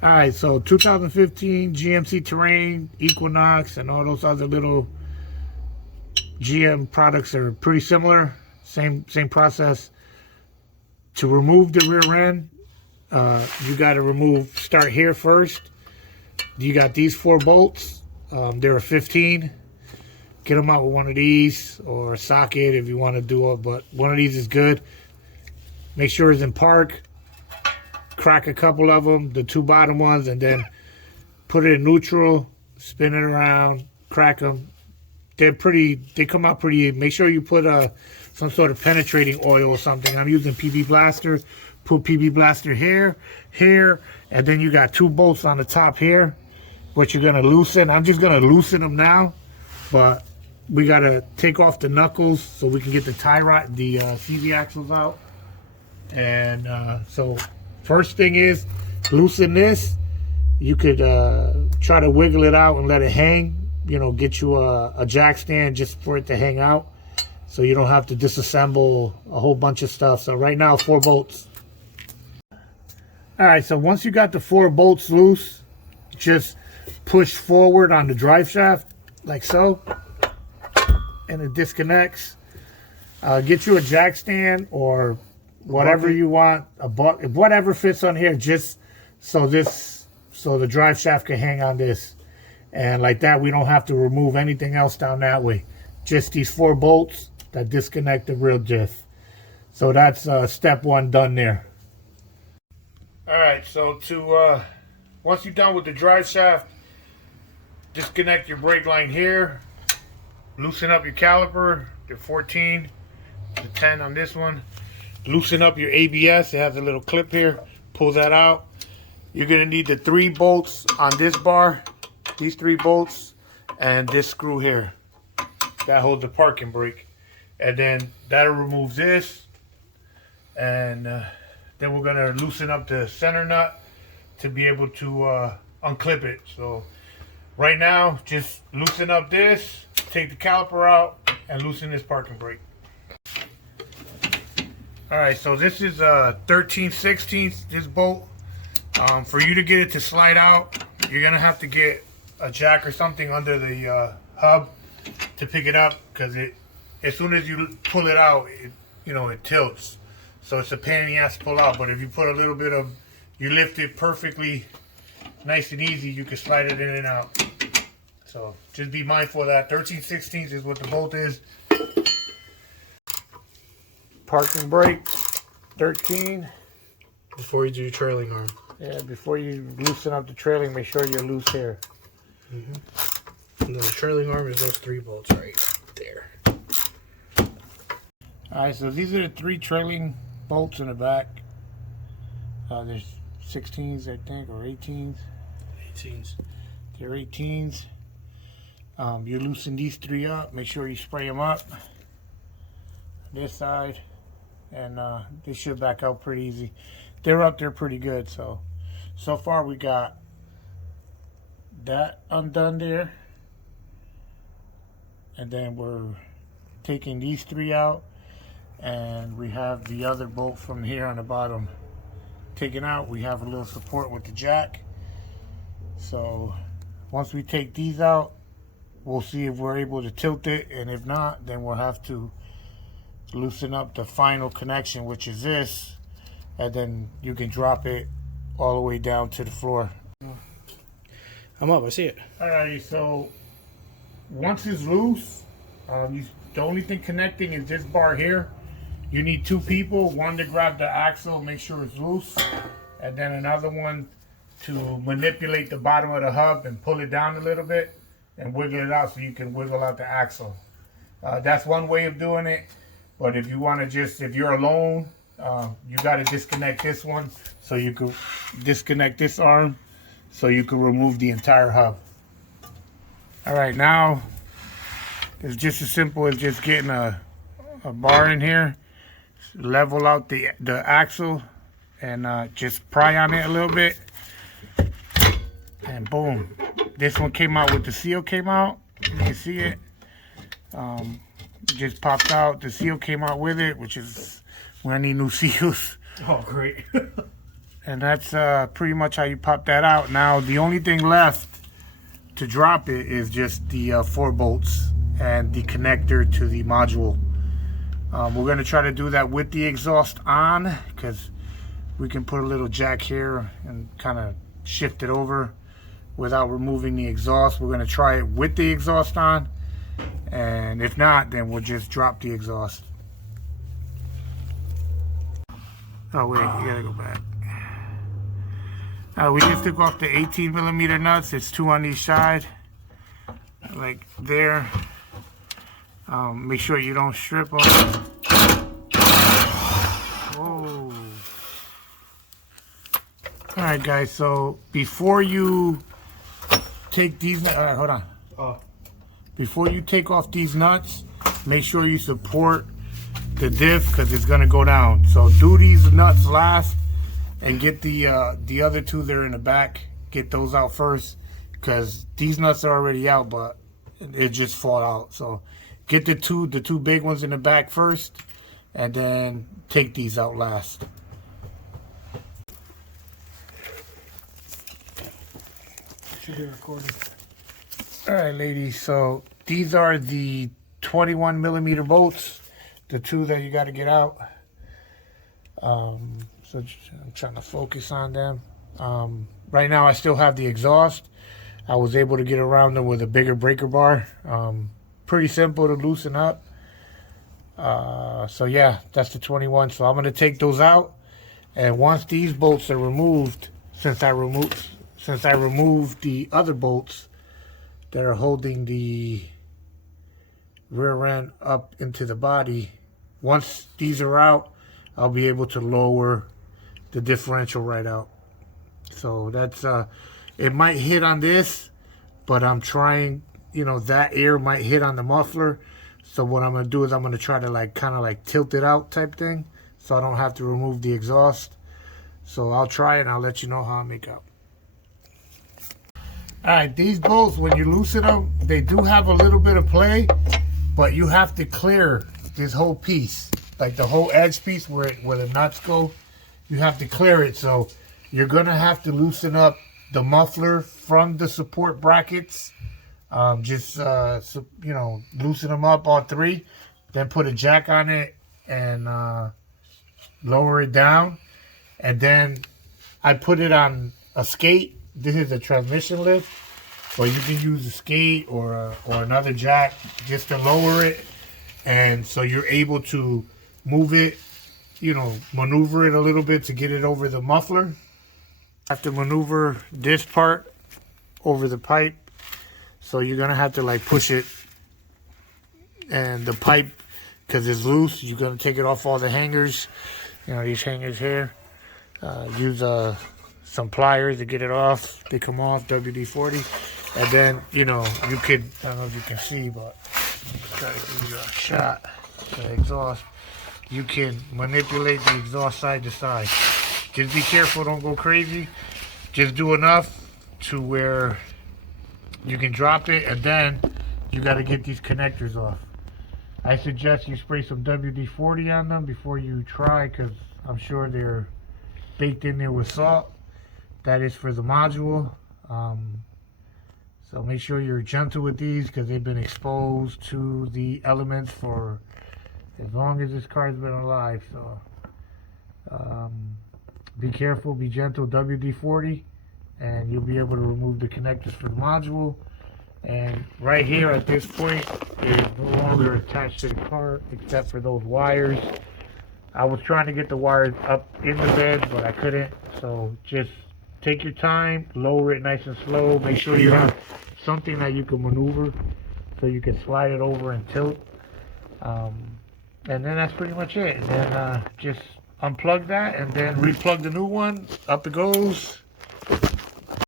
All right, so 2015 GMC Terrain, Equinox, and all those other little GM products are pretty similar. Same process. To remove the rear end, you got to start here first. You got these 4 bolts. There are 15. Get them out with one of these or a socket if you want to do it, but one of these is good. Make sure it's in park. Crack a couple of them, the 2 bottom ones, and then put it in neutral, spin it around, crack them. They come out pretty. Make sure you put some sort of penetrating oil or something. I'm using PB Blaster. Put PB Blaster here, and then you got 2 bolts on the top here, which you're gonna loosen. I'm just gonna loosen them now, but we gotta take off the knuckles so we can get the tie rod, the CV axles out. And so first thing is loosen this. You could try to wiggle it out and let it hang. You know, get you a jack stand just for it to hang out, so you don't have to disassemble a whole bunch of stuff. So right now, 4 bolts. All right, so once you got the 4 bolts loose, just push forward on the drive shaft like so, and it disconnects. Get you a jack stand or whatever you want, whatever fits on here, just so the drive shaft can hang on this. And like that, we don't have to remove anything else down that way. Just these 4 bolts that disconnect the rear diff. So that's step 1 done there. All right, so once you're done with the drive shaft, disconnect your brake line here. Loosen up your caliper, the 14, the 10 on this one. Loosen up your ABS. It has a little clip here. Pull that out. You're gonna need the 3 bolts on this bar. These 3 bolts and this screw here that holds the parking brake, and then that'll remove this, and then we're gonna loosen up the center nut to be able to unclip it. So right now, just loosen up this, take the caliper out, and loosen this parking brake. All right, so this is 13/16 this bolt. For you to get it to slide out, you're gonna have to get a jack or something under the hub to pick it up, because as soon as you pull it out, it tilts. So it's a pain in the ass to pull out. But if you put a little bit of, you lift it perfectly nice and easy, you can slide it in and out. So just be mindful of that. 13/16 is what the bolt is. Parking brake, 13. Before you do your trailing arm. Yeah, before you loosen up the trailing, make sure you're loose here. And then the trailing arm is those 3 bolts right there. Alright, so these are the 3 trailing bolts in the back. There's 16s, I think, or 18s. 18s. They're 18s. You loosen these 3 up. Make sure you spray them up. This side. And they should back out pretty easy. They're up there pretty good. So far we got that undone there, and then we're taking these 3 out, and we have the other bolt from here on the bottom taken out. We have a little support with the jack. So once we take these out, we'll see if we're able to tilt it, and if not, then we'll have to loosen up the final connection, which is this, and then you can drop it all the way down to the floor. I'm up, I see it. Alrighty, so once it's loose, the only thing connecting is this bar here. You need 2 people, one to grab the axle, make sure it's loose, and then another one to manipulate the bottom of the hub and pull it down a little bit and wiggle it out so you can wiggle out the axle. That's one way of doing it, but if you want to if you're alone, you got to disconnect this one so you can disconnect this arm, so you can remove the entire hub. All right, now it's just as simple as just getting a bar in here, level out the axle, and just pry on it a little bit, and boom. This one came out with the seal came out. You can see it. Just popped out. The seal came out with it, which is when I need new seals. Oh, great. And that's pretty much how you pop that out. Now the only thing left to drop it is just the 4 bolts and the connector to the module. We're going to try to do that with the exhaust on, because we can put a little jack here and kind of shift it over without removing the exhaust. We're going to try it with the exhaust on, and if not, then we'll just drop the exhaust. Oh wait, you gotta go back. We just took off the 18mm nuts. It's 2 on each side, like there. Make sure you don't strip them. Whoa. Alright guys, so before you take these, alright, hold on. Before you take off these nuts, make sure you support the diff, because it's going to go down. So do these nuts last, and get the other 2 there in the back. Get those out first, because these nuts are already out, but it just fall out. So get the two big ones in the back first, and then take these out last. Should be recording. All right, ladies. So these are the 21mm bolts, the 2 that you got to get out. So I'm trying to focus on them. Right now I still have the exhaust. I was able to get around them with a bigger breaker bar. Pretty simple to loosen up. So yeah, that's the 21. So I'm going to take those out, and once these bolts are removed, since I removed the other bolts that are holding the rear end up into the body, once these are out, I'll be able to lower the differential right out. So that's it might hit on this, but I'm trying, you know, that air might hit on the muffler. So what I'm gonna do is I'm gonna try to like kind of like tilt it out type thing, so I don't have to remove the exhaust. So I'll try it and I'll let you know how I make out. Alright, these bolts, when you loosen them, they do have a little bit of play, but you have to clear this whole piece, like the whole edge piece where the nuts go. You have to clear it, so you're gonna have to loosen up the muffler from the support brackets. So, you know, loosen them up, all 3, then put a jack on it and lower it down. And then I put it on a skate. This is a transmission lift, or you can use a skate or another jack just to lower it, and so you're able to move it, you know, maneuver it a little bit to get it over the muffler. I have to maneuver this part over the pipe, so you're gonna have to like push it, and the pipe, because it's loose, you're gonna take it off all the hangers, you know, these hangers here. Use some pliers to get it off. They come off, WD-40, and then, you know, you could, I don't know if you can see, but try to give you a shot for the exhaust. You can manipulate the exhaust side to side. Just be careful, don't go crazy. Just do enough to where you can drop it, and then you got to get these connectors off. I suggest you spray some WD-40 on them before you try, because I'm sure they're baked in there with salt. That is for the module. So make sure you're gentle with these, because they've been exposed to the elements for as long as this car's been alive. So be careful, be gentle, WD-40, and you'll be able to remove the connectors for the module. And right here at this point is no longer attached to the car except for those wires. I was trying to get the wires up in the bed, but I couldn't. So just take your time, lower it nice and slow. Make sure you have something that you can maneuver so you can slide it over and tilt. And then that's pretty much it. And then just unplug that and then replug the new one. Up it goes.